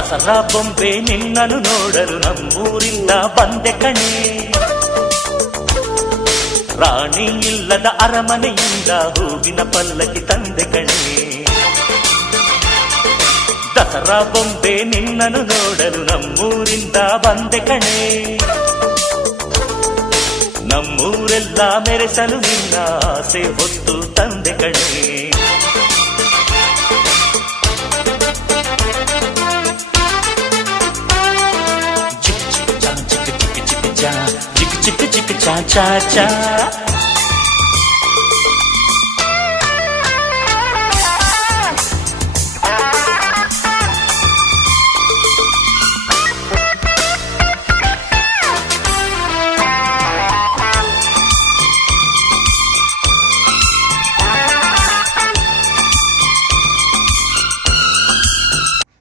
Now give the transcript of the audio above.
ದಸರಾ ಬೊಂಬೆ ನಿನ್ನನ್ನು ನೋಡಲು ನಮ್ಮೂರಿಂದ ಬಂದೆ ಕಣೆ. ರಾಣಿ ಇಲ್ಲದ ಅರಮನೆಯಿಂದ ಹೂವಿನ ಪಲ್ಲಕ್ಕಿ ತಂದೆ ಕಣೆ. ದಸರಾ ಬೊಂಬೆ ನಿನ್ನನ್ನು ನೋಡಲು ನಮ್ಮೂರಿಂದ ಬಂದೆ ಕಣೆ. ನಮ್ಮೂರೆಲ್ಲ ಮೆರೆಸಲು ನಿನ್ನ ಆಸೆ ಹೊತ್ತು ತಂದೆ ಕಣೆ. ಚಿಕ್ ಚಿಕ್ ಚಾ ಚಾ ಚಾ.